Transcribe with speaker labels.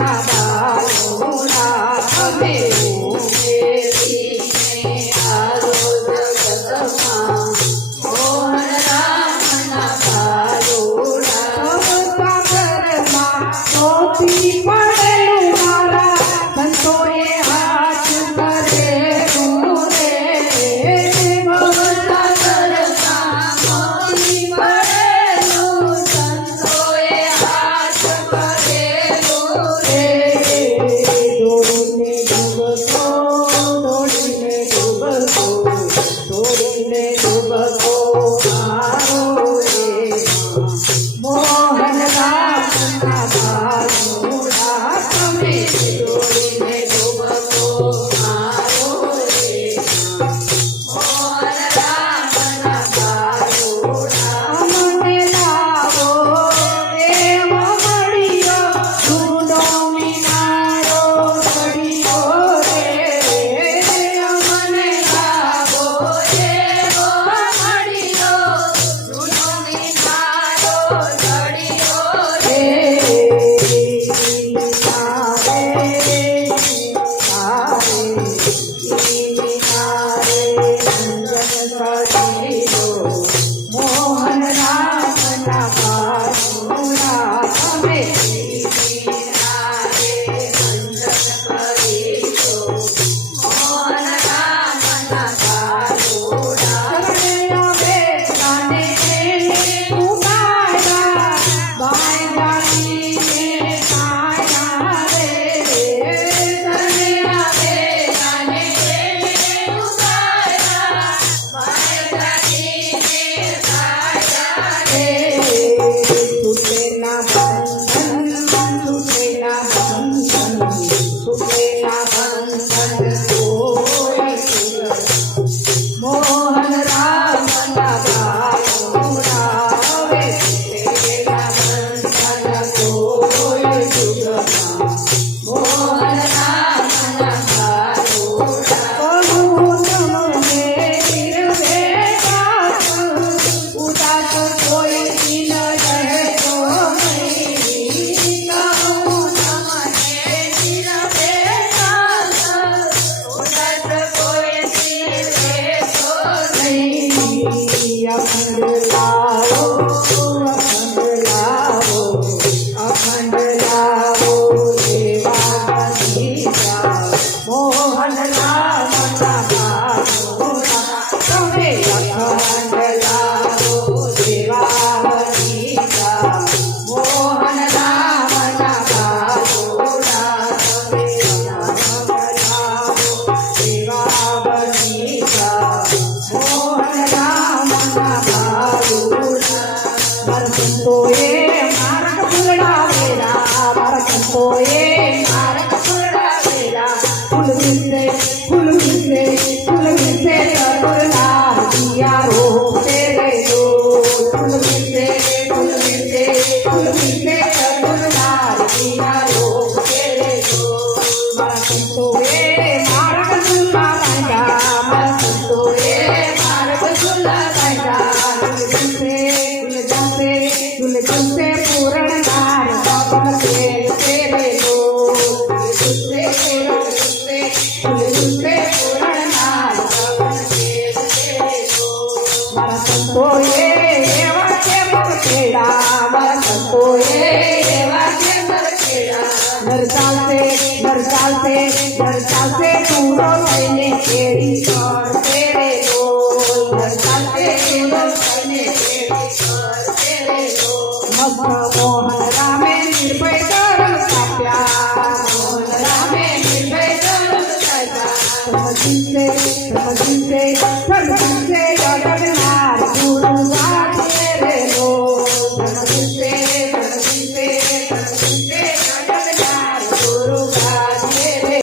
Speaker 1: Baba. come Let's